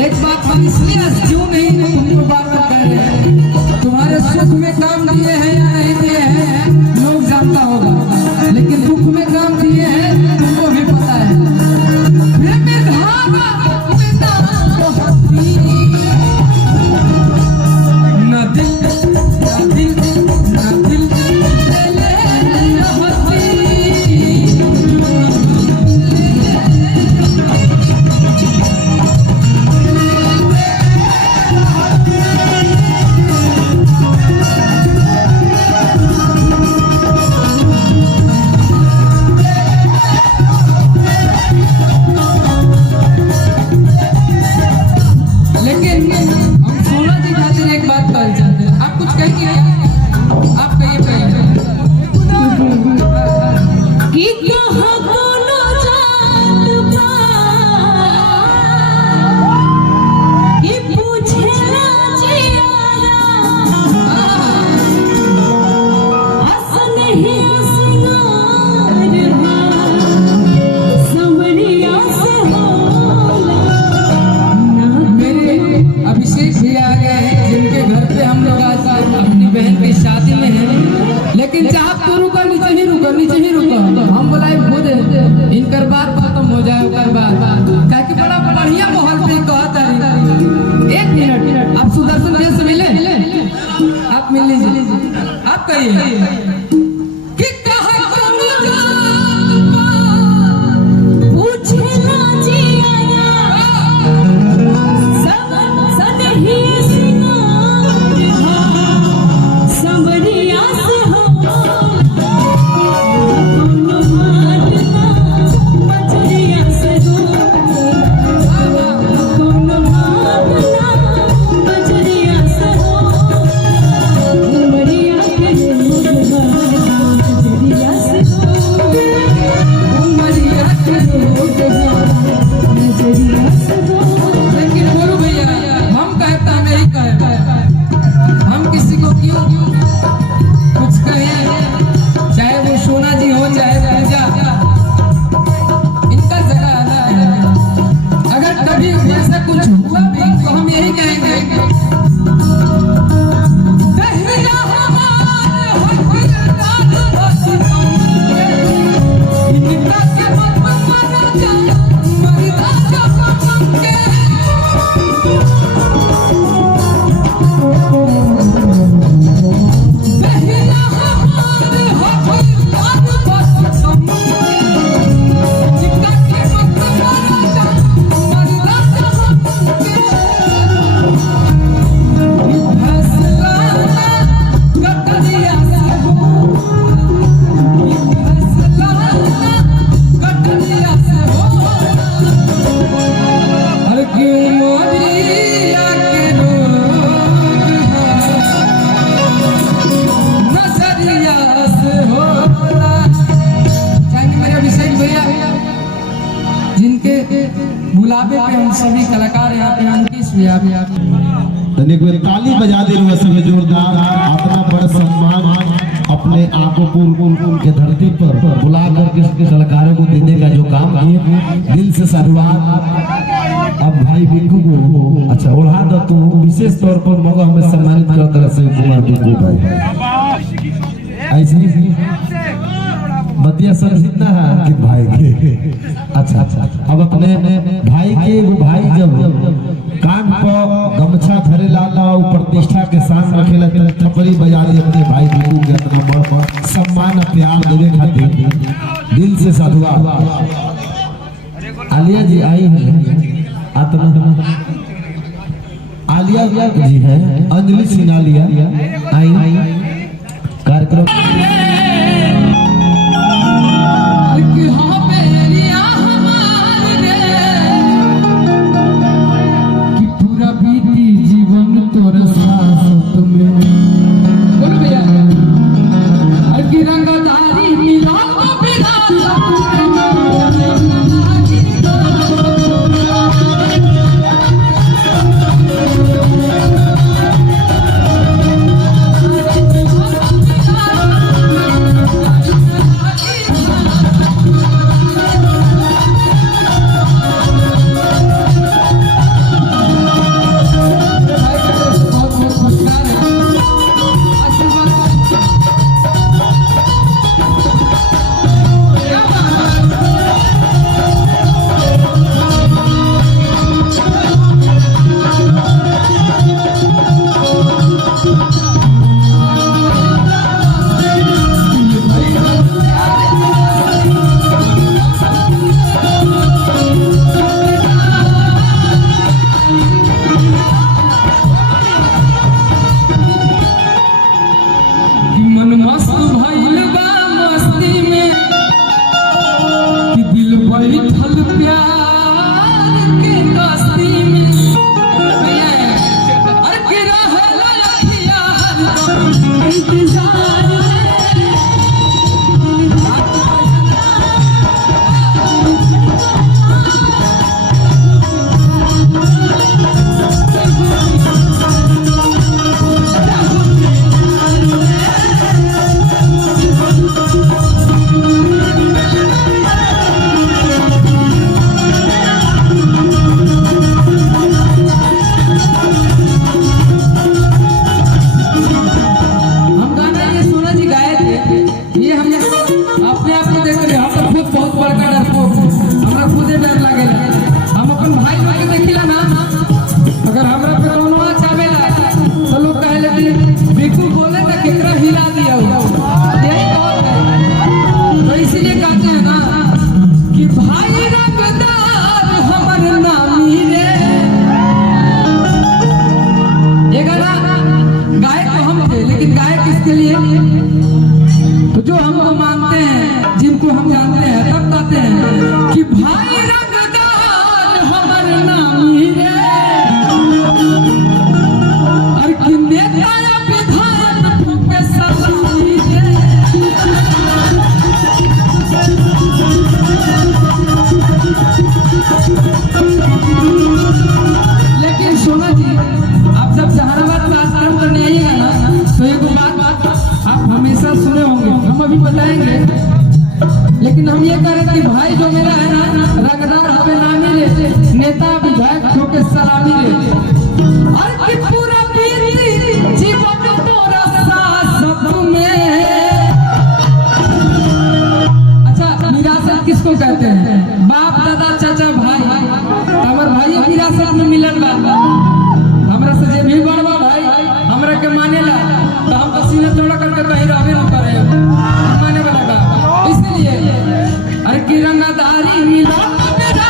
एक बात हम इसलिए क्यों नहीं तुमको बार बार कह रहे हैं, तुम्हारे सुख में काम दिए हैं या नहीं दिए हैं लोग जानता होगा, लेकिन दुख में काम दिए हैं तुमको भी पता है। इनकर बात खत्म हो जाए ओकर बाद काहे कि बड़ा बढ़िया माहौल पे कहता है। एक मिनट आप सुदर्शन भैया से मिले, आप मिल लीजिए, आप कहिए बुलावे पे हम सभी कलाकार यहाँ पे अंकिश भी तनिक में ताली बजा दे रहे सब जोरदार। अपना बड़ा सम्मान अपने आकोपुर के धरती पर बुला करके कलाकारों को देने का जो काम किए, दिल से साधुवाद। अब भाई बिल्कू को अच्छा ओढ़ा दो तू, विशेष तौर पर मगो हमें सम्मानित कर तरह से कुमार बिल्कू भाई ऐसी बतिया सर जितना है कि भाई के अच्छा अब अपने भाई के वो भाई जब कान को गमछा धरे लाला और प्रतिष्ठा के साथ रखेला थपड़ी बजा दे अपने भाई बिल्कू के अपना बड़ सम्मान प्यार देवे खातिर दिल से साधुवाद। आलिया जी आई है, आलिया जी है, अंजलि सिन्हा आई कार्यक्रम देखिला ना, अगर हमरा पे कोनो आ चावेला तो लोग कहले कि बिकू बोले ना केकरा हिला दिया हो, यही बात है। तो इसलिए कहते हैं ना कि भाई रंगदार हमर नामी रे। ये गाना गायक तो हम थे, लेकिन गायक किसके लिए? तो जो हमको मानते हैं, जिनको हम जानते हैं, तब कहते हैं कि भाई रंगदार हमर नामी रे। और कि नेता या विधायक फूके सलामी रे। लेकिन सोना जी, आप जब जहानाबाद का आश्रम करने आइएगा ना, तो एक बात आप हमेशा सुने होंगे, हम अभी बताएंगे। लेकिन हम ये कह रहे हैं कि भाई जो मेरा है ना, रंगदार हमें नामी ले, नेता विधायक ठोके सलामी ले। और कि पूरा बीती जीवन तोरा साथ में। अच्छा, विरासत किसको कहते हैं? बाप दादा चाचा भाई, हमार भाई विरासत में मिलल बा। हमरा से जे भी बड़वा भाई हमरा के मानेला, तो हम तो सीने तोड़ा करके कहीं रहबे न करे, माने वाला बा। इसलिए अरे कि रंगदारी मिला मेरा